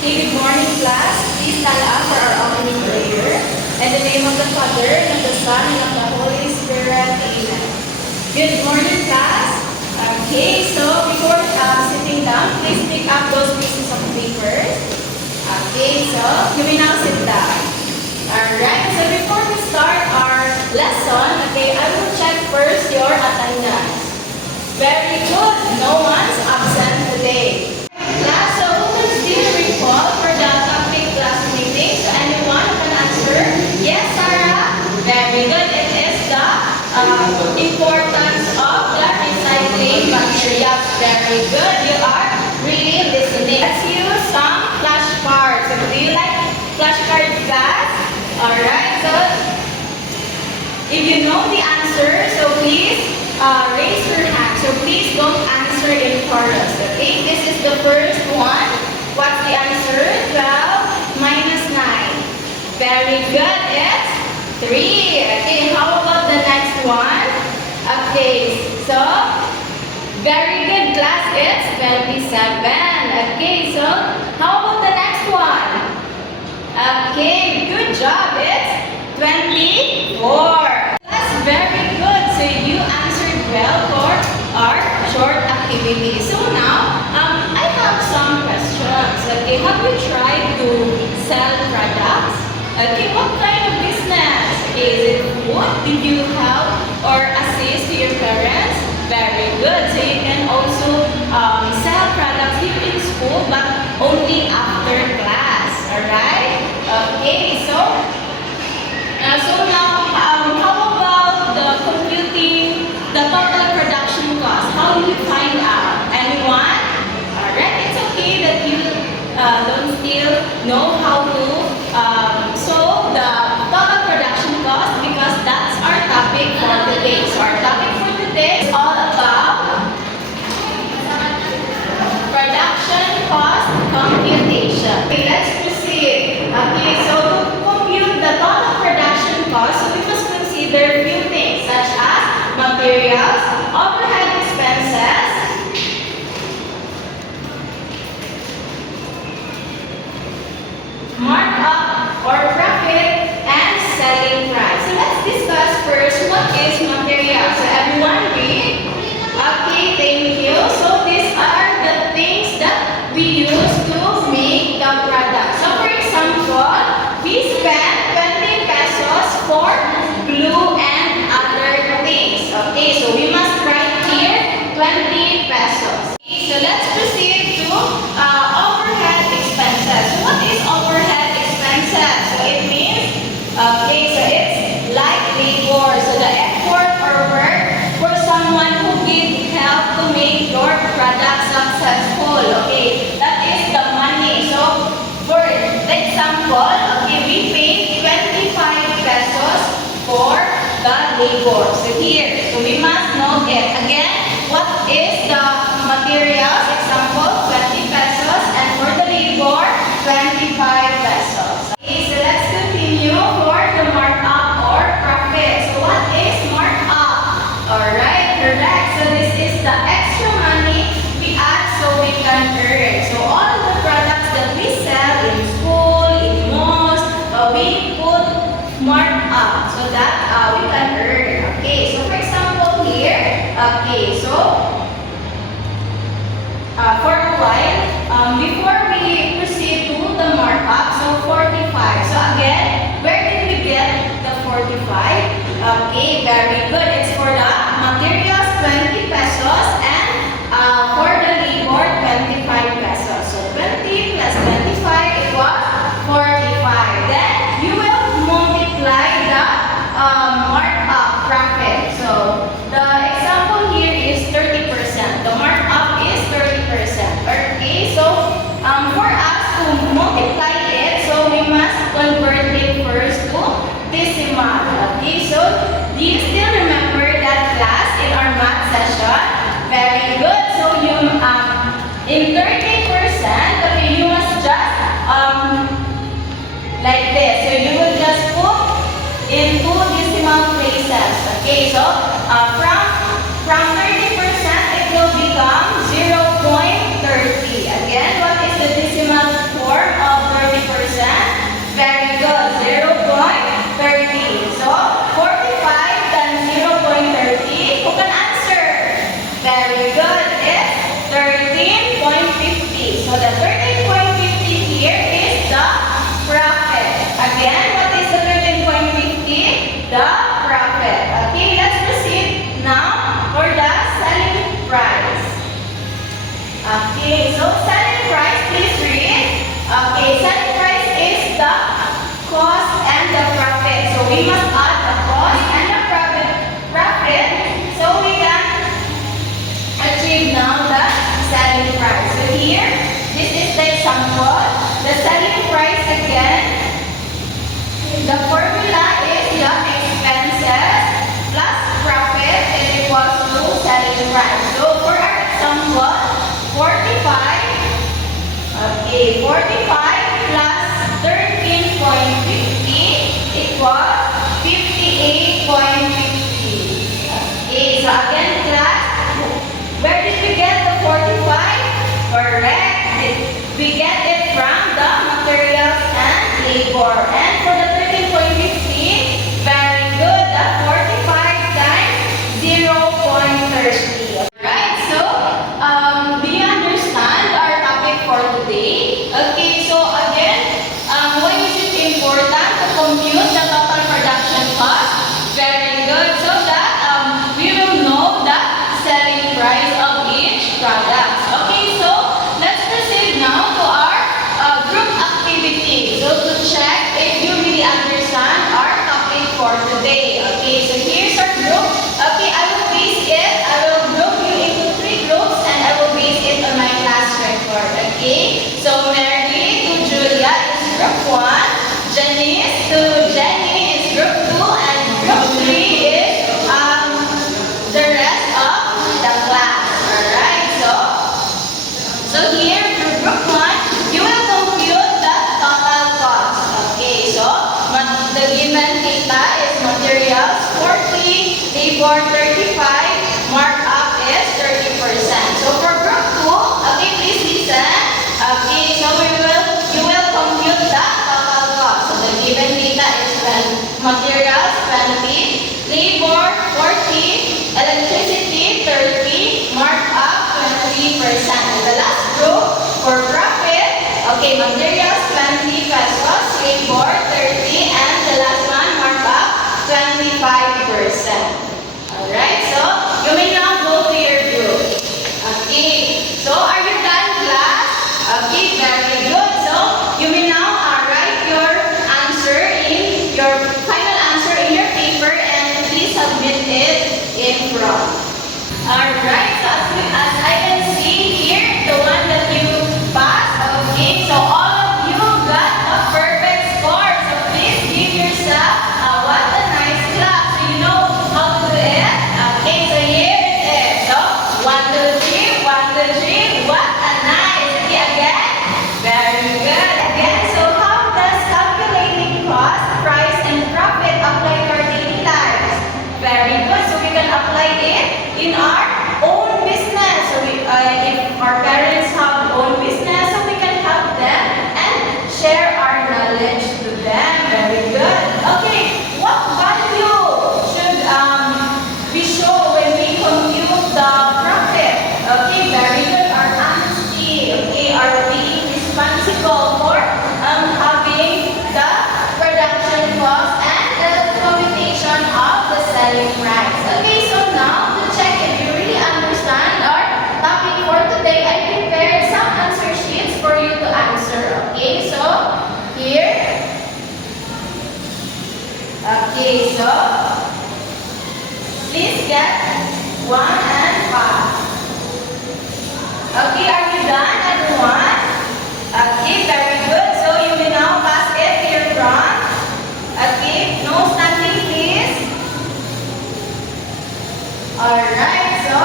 Okay, good morning, class. Please stand up for our opening prayer. In the name of the Father, and of the Son, and of the Holy Spirit. Amen. Good morning, class. Okay, so before sitting down, please pick up those pieces of paper. Okay, so you may now sit down. Alright, so before we start our lesson, okay, I will check first your attendance. Very good. No one's absent today. Class, so who can still recall for the topic class meeting? So anyone can answer? Yes, Sarah? Very good. It is the importance of the recycling materials. Very good. You are really listening. Let's use some flashcards. So do you like flashcards, class? Alright, so if you know the answer, so please raise your hand. So please don't answer in chorus, okay? This is the first one. What's the answer? 12 minus 9. Very good. It's 3. Okay, how about the next one? Okay, so very good, class. It's 27. Okay, so how about the next one? Okay, good job. It's 24. That's very good. So you answered well for our short activity. So now, I have some questions. Okay, have you tried to sell products? Okay, what kind of business? Okay, is it food? Did you help or assist to your parents? Very good. So you can also sell products here in school, but only after class. Alright? Okay, so now, how about the computing the total production cost? How do you find out? Anyone? Alright, it's okay that you don't still know how to solve the total production cost because that's our topic for today. So our topic for today is all about production cost computation. Okay, let's proceed. Okay, so to compute the total production cost, so we must consider few things such as materials, overhead expenses, markup or profit, and selling price. So let's discuss first what is material. So everyone read. Okay, thank you. So these are the things that we use to make the product. So for example, we spend 20 pesos for glue and other things. Okay, so we must write here 20 pesos. Okay, so let's proceed to overhead expenses. So what is overhead expenses? So it means, okay, so it's like labor. So the effort or work for someone who gives help to make your product successful. Okay, that is the money. So for example, okay, we pay 25 pesos for the labor. So here, so we must note it. Again, what is the materials? Example, 20 pesos, and for the labor, 25 pesos. Okay, so let's continue for the markup or profit. So what is markup? Alright, correct. So this is the extra money we add so we can earn. So all the products that we sell in school, in malls, we put markup so that we can earn. Okay, so for example here, okay, so for a while, before we proceed to the markup, so 45. So again, where did we get the 45? Okay, very good. It's for the materials, 20 pesos, and for the labor, 25 pesos. So 20 plus 25 equals 45. Then you will multiply the markup profit. So the example here is 30%. The markup is 30%. Okay, so for us to multiply it, so we must convert it first to decimal. Okay, so do you still remember The formula is the expenses plus profit is equals to selling price. So for our example, 45, okay, 45 plus 13.50 equals 58.50. Okay, so again class, where did we get the 45? Correct. We get it from the materials and labor. And for the 13.50, very good. The 45 times 0.30. Right, so do you understand our topic for today? Okay, so again, why is it important to compute the total production cost? Very good. So that we will know the selling price of each product. Okay, so let's proceed now to our group activity. So to check if you really understand our topic for today. Okay, so here's our group. Okay, I will group you into 3 groups and I will base it on my class record. Okay, so Mary to Julia is group 1, Janice to Jenny is group 2, and group 3 is the rest of the class. Alright, so here for group 1, you will compute the total cost. Okay, so the given data is materials 40, labor 35, markup is 30%. So for group 2, okay, please listen. Okay, so you will compute the total cost. So the given data is materials 20, labor 40, electricity 30, markup 20%. And the last group for profit, okay, materials 20 pesos, labor 30, and the last one markup 25%. Alright, so you may now go to your group. Okay, so are you done, class? Okay, very good. So you may now write your answer in your final answer in your paper and please submit it in front. Alright, so as I can see here, the one that you passed, okay, so all of you got a perfect score. So please give yourself what a nice clap. So you know how to do it? Okay, so here it is. So 1, 2, 3, 1, 2, 3, what a nice. Okay, again. Very good. Again, so how does calculating cost, price, and profit apply to our daily lives? Very good. So we can apply it in our own business. So if our parents have own business, so we can help them and share our knowledge to them. Very good. Okay, what value should we show when we compute the profit? Okay, very good. Our honesty. Okay, are we responsible for having the production cost and the computation of the selling price? Okay, so now to check if you really understand our topic for today, I prepared some answer sheets for you to answer. Okay, so here. Okay, so please get 1 and pass. Okay, are you done, everyone? Okay, very good. So you will now pass it to your front. Okay, no standing, please. Alright, so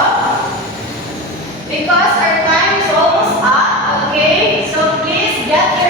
because our time is almost up, okay, so please get your